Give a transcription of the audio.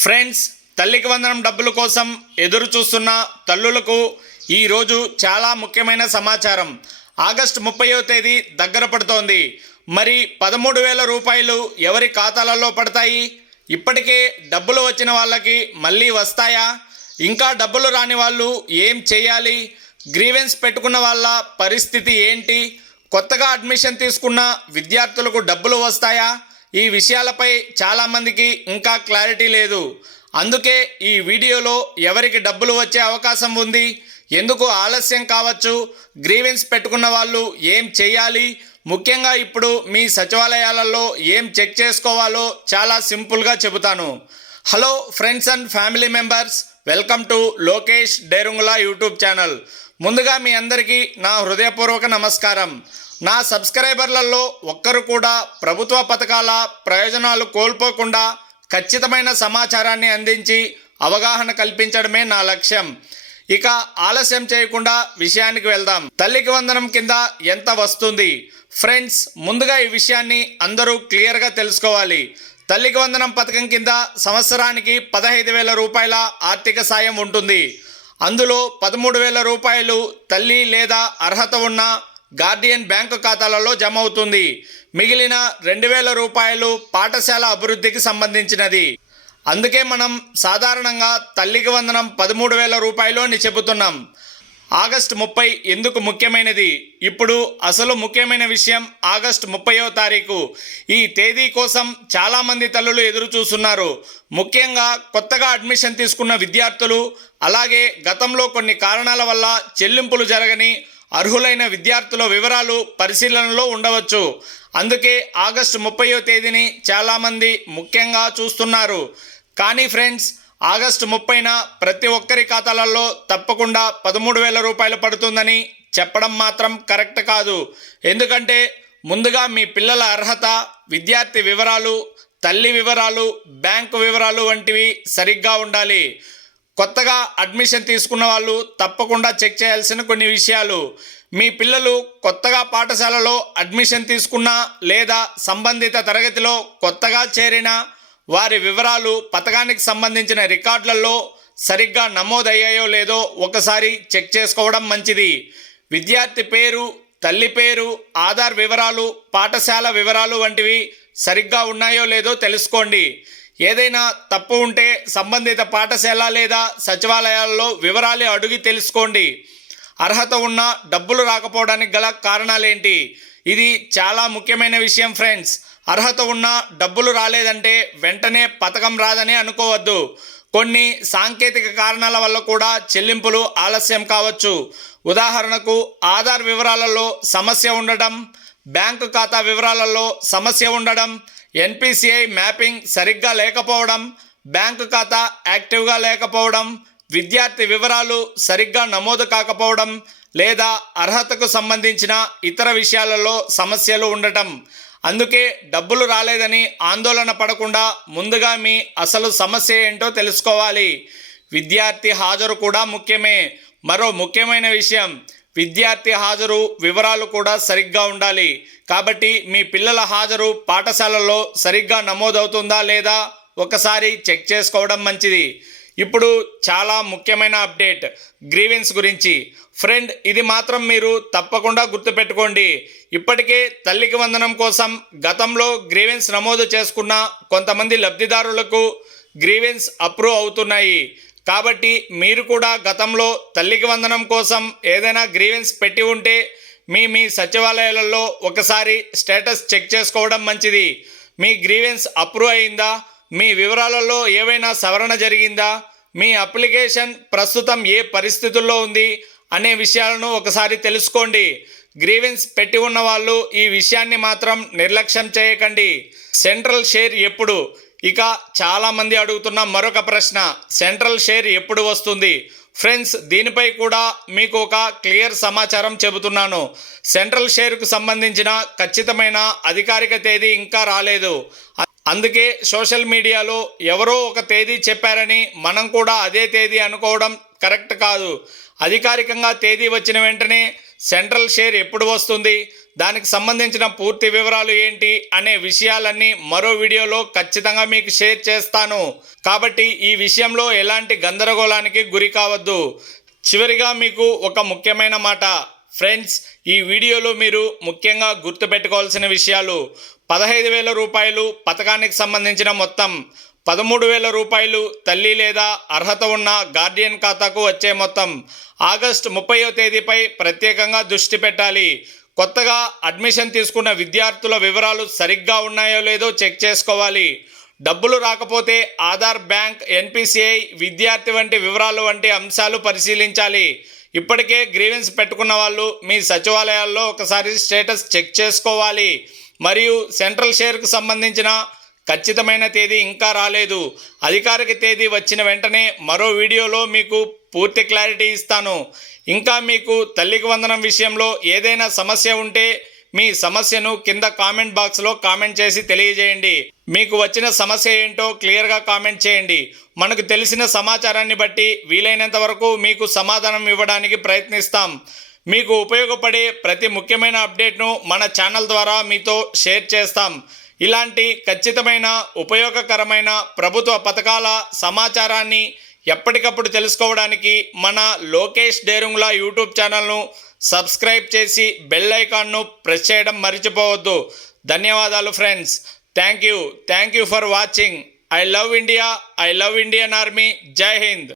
Friends, తల్లికి వందనం డబ్బుల కోసం ఎదురు చూస్తున్న తల్లులకు ఈరోజు చాలా ముఖ్యమైన సమాచారం. ఆగస్టు 30వ తేదీ దగ్గర పడుతోంది. మరి 13,000 రూపాయలు ఎవరి ఖాతాలలో పడతాయి? ఇప్పటికే డబ్బులు వచ్చిన వాళ్ళకి మళ్ళీ వస్తాయా? ఇంకా డబ్బులు రాని వాళ్ళు ఏం చేయాలి? గ్రీవెన్స్ పెట్టుకున్న వాళ్ళ పరిస్థితి ఏంటి? కొత్తగా అడ్మిషన్ తీసుకున్న విద్యార్థులకు డబ్బులు వస్తాయా? ఈ విషయాలపై చాలామందికి ఇంకా క్లారిటీ లేదు. అందుకే ఈ వీడియోలో ఎవరికి డబ్బులు వచ్చే అవకాశం ఉంది, ఎందుకు ఆలస్యం కావచ్చు, గ్రీవెన్స్ పెట్టుకున్న వాళ్ళు ఏం చేయాలి, ముఖ్యంగా ఇప్పుడు మీ సచివాలయాలలో ఏం చెక్ చేసుకోవాలో చాలా సింపుల్గా చెబుతాను. Hello friends and family members, welcome to Lokesh డేరుంగుల YouTube channel. ముందుగా మీ అందరికీ నా హృదయపూర్వక నమస్కారం. నా సబ్స్క్రైబర్లలో ఒక్కరు కూడా ప్రభుత్వ పథకాల ప్రయోజనాలు కోల్పోకుండా ఖచ్చితమైన సమాచారాన్ని అందించి అవగాహన కల్పించడమే నా లక్ష్యం. ఇక ఆలస్యం చేయకుండా విషయానికి వెళ్దాం. తల్లికి వందనం కింద ఎంత వస్తుంది? ఫ్రెండ్స్, ముందుగా ఈ విషయాన్ని అందరూ క్లియర్గా తెలుసుకోవాలి. తల్లికి వందనం పథకం కింద సంవత్సరానికి 15,000 రూపాయల ఆర్థిక సాయం ఉంటుంది. అందులో 13,000 రూపాయలు తల్లి లేదా అర్హత ఉన్న గార్డియన్ బ్యాంకు ఖాతాలలో జమ అవుతుంది. మిగిలిన 2,000 రూపాయలు పాఠశాల అభివృద్ధికి సంబంధించినది. అందుకే మనం సాధారణంగా తల్లికి వందనం 13,000 రూపాయలు అని చెబుతున్నాం. ఆగస్టు 30 ఎందుకు ముఖ్యమైనది? ఇప్పుడు అసలు ముఖ్యమైన విషయం ఆగస్టు 30వ తారీఖు. ఈ తేదీ కోసం చాలామంది తల్లులు ఎదురు చూస్తున్నారు. ముఖ్యంగా కొత్తగా అడ్మిషన్ తీసుకున్న విద్యార్థులు, అలాగే గతంలో కొన్ని కారణాల వల్ల చెల్లింపులు జరగని అర్హులైన విద్యార్థుల వివరాలు పరిశీలనలో ఉండవచ్చు. అందుకే ఆగస్టు 30వ తేదీని చాలామంది ముఖ్యంగా చూస్తున్నారు. కానీ ఫ్రెండ్స్, ఆగస్టు 30న ప్రతి ఒక్కరి ఖాతాలలో తప్పకుండా 13,000 రూపాయలు పడుతుందని చెప్పడం మాత్రం కరెక్ట్ కాదు. ఎందుకంటే ముందుగా మీ పిల్లల అర్హత, విద్యార్థి వివరాలు, తల్లి వివరాలు, బ్యాంకు వివరాలు వంటివి సరిగ్గా ఉండాలి. కొత్తగా అడ్మిషన్ తీసుకున్న వాళ్ళు తప్పకుండా చెక్ చేయాల్సిన కొన్ని విషయాలు: మీ పిల్లలు కొత్తగా పాఠశాలలో అడ్మిషన్ తీసుకున్నా లేదా సంబంధిత తరగతిలో కొత్తగా చేరిన వారి వివరాలు పథకానికి సంబంధించిన రికార్డులలో సరిగ్గా నమోదయ్యాయో లేదో ఒకసారి చెక్ చేసుకోవడం మంచిది. విద్యార్థి పేరు, తల్లి పేరు, ఆధార్ వివరాలు, పాఠశాల వివరాలు వంటివి సరిగ్గా ఉన్నాయో లేదో తెలుసుకోండి. ఏదైనా తప్పు ఉంటే సంబంధిత పాఠశాల లేదా సచివాలయాల్లో వివరాలు అడిగి తెలుసుకోండి. అర్హత ఉన్న డబ్బులు రాకపోవడానికి గల కారణాలేంటి? ఇది చాలా ముఖ్యమైన విషయం ఫ్రెండ్స్. అర్హత ఉన్న డబ్బులు రాలేదంటే వెంటనే పథకం రాదని అనుకోవద్దు. కొన్ని సాంకేతిక కారణాల వల్ల కూడా చెల్లింపులు ఆలస్యం కావచ్చు. ఉదాహరణకు ఆధార్ వివరాలలో సమస్య ఉండడం, బ్యాంకు ఖాతా వివరాలలో సమస్య ఉండడం, ఎన్పిసిఐ మ్యాపింగ్ సరిగ్గా లేకపోవడం, బ్యాంకు ఖాతా యాక్టివ్గా లేకపోవడం, విద్యార్థి వివరాలు సరిగ్గా నమోదు కాకపోవడం, లేదా అర్హతకు సంబంధించిన ఇతర విషయాలలో సమస్యలు ఉండటం. అందుకే డబ్బులు రాలేదని ఆందోళన పడకుండా ముందుగా మీ అసలు సమస్య ఏంటో తెలుసుకోవాలి. విద్యార్థి హాజరు కూడా ముఖ్యమే. మరో ముఖ్యమైన విషయం, విద్యార్థి హాజరు వివరాలు కూడా సరిగ్గా ఉండాలి. కాబట్టి మీ పిల్లల హాజరు పాఠశాలలో సరిగ్గా నమోదవుతుందా లేదా ఒకసారి చెక్ చేసుకోవడం మంచిది. ఇప్పుడు చాలా ముఖ్యమైన అప్డేట్ గ్రీవెన్స్ గురించి. ఫ్రెండ్, ఇది మాత్రం మీరు తప్పకుండా గుర్తుపెట్టుకోండి. ఇప్పటికే తల్లికి వందనం కోసం గతంలో గ్రీవెన్స్ నమోదు చేసుకున్న కొంతమంది లబ్ధిదారులకు గ్రీవెన్స్ అప్రూవ్ అవుతున్నాయి. కాబట్టి మీరు కూడా గతంలో తల్లికి వందనం కోసం ఏదైనా గ్రీవెన్స్ పెట్టి ఉంటే మీ సచివాలయాలలో ఒకసారి స్టేటస్ చెక్ చేసుకోవడం మంచిది. మీ గ్రీవెన్స్ అప్రూవ్ అయిందా? మీ వివరాలలో ఏవైనా సవరణ జరిగిందా? మీ అప్లికేషన్ ప్రస్తుతం ఏ పరిస్థితుల్లో ఉంది అనే విషయాలను ఒకసారి తెలుసుకోండి. గ్రీవెన్స్ పెట్టి ఉన్న వాళ్ళు ఈ విషయాన్ని మాత్రం నిర్లక్ష్యం చేయకండి. సెంట్రల్ షేర్ ఎప్పుడు? ఇక చాలామంది అడుగుతున్న మరొక ప్రశ్న, సెంట్రల్ షేర్ ఎప్పుడు వస్తుంది? ఫ్రెండ్స్, దీనిపై కూడా మీకు ఒక క్లియర్ సమాచారం చెబుతున్నాను. సెంట్రల్ షేర్కు సంబంధించిన ఖచ్చితమైన అధికారిక తేదీ ఇంకా రాలేదు. అందుకే సోషల్ మీడియాలో ఎవరో ఒక తేదీ చెప్పారని మనం కూడా అదే తేదీ అనుకోవడం కరెక్ట్ కాదు. అధికారికంగా తేదీ వచ్చిన వెంటనే సెంట్రల్ షేర్ ఎప్పుడు వస్తుంది, దానికి సంబంధించిన పూర్తి వివరాలు ఏంటి అనే విషయాలన్నీ మరో వీడియోలో ఖచ్చితంగా మీకు షేర్ చేస్తాను. కాబట్టి ఈ విషయంలో ఎలాంటి గందరగోళానికి గురి కావద్దు. చివరిగా మీకు ఒక ముఖ్యమైన మాట ఫ్రెండ్స్, ఈ వీడియోలో మీరు ముఖ్యంగా గుర్తుపెట్టుకోవాల్సిన విషయాలు: 15,000 రూపాయలు పథకానికి సంబంధించిన మొత్తం, 13,000 రూపాయలు తల్లి లేదా అర్హత ఉన్న గార్డియన్ ఖాతాకు వచ్చే మొత్తం. ఆగస్టు 30వ తేదీపై ప్రత్యేకంగా దృష్టి పెట్టాలి. కొత్తగా అడ్మిషన్ తీసుకున్న విద్యార్థుల వివరాలు సరిగ్గా ఉన్నాయో లేదో చెక్ చేసుకోవాలి. డబ్బులు రాకపోతే ఆధార్, బ్యాంక్, ఎన్పిసిఐ, విద్యార్థి వంటి వివరాలు వంటి అంశాలు పరిశీలించాలి. ఇప్పటికే గ్రీవెన్స్ పెట్టుకున్న వాళ్ళు మీ సచివాలయాల్లో ఒకసారి స్టేటస్ చెక్ చేసుకోవాలి. మరియు సెంట్రల్ షేర్కు సంబంధించిన ఖచ్చితమైన తేదీ ఇంకా రాలేదు. అధికారిక తేదీ వచ్చిన వెంటనే మరో వీడియోలో మీకు పూర్తి క్లారిటీ ఇస్తాను. ఇంకా మీకు తల్లికి వందనం విషయంలో ఏదైనా సమస్య ఉంటే మీ సమస్యను కింద కామెంట్ బాక్స్లో కామెంట్ చేసి తెలియజేయండి. మీకు వచ్చిన సమస్య ఏంటో క్లియర్గా కామెంట్ చేయండి. మనకు తెలిసిన సమాచారాన్ని బట్టి వీలైనంత వరకు మీకు సమాధానం ఇవ్వడానికి ప్రయత్నిస్తాం. మీకు ఉపయోగపడే ప్రతి ముఖ్యమైన అప్డేట్ను మన ఛానల్ ద్వారా మీతో షేర్ చేస్తాం. ఇలాంటి ఖచ్చితమైన ఉపయోగకరమైన ప్రభుత్వ పథకాల సమాచారాన్ని ఎప్పటికప్పుడు తెలుసుకోవడానికి మన లోకేష్ డేరుంగ్లా యూట్యూబ్ ఛానల్ను సబ్స్క్రైబ్ చేసి బెల్ ఐకాన్ను ప్రెస్ చేయడం మర్చిపోవద్దు. ధన్యవాదాలు friends. Thank you for watching. I love India, I love Indian army. జై హింద్.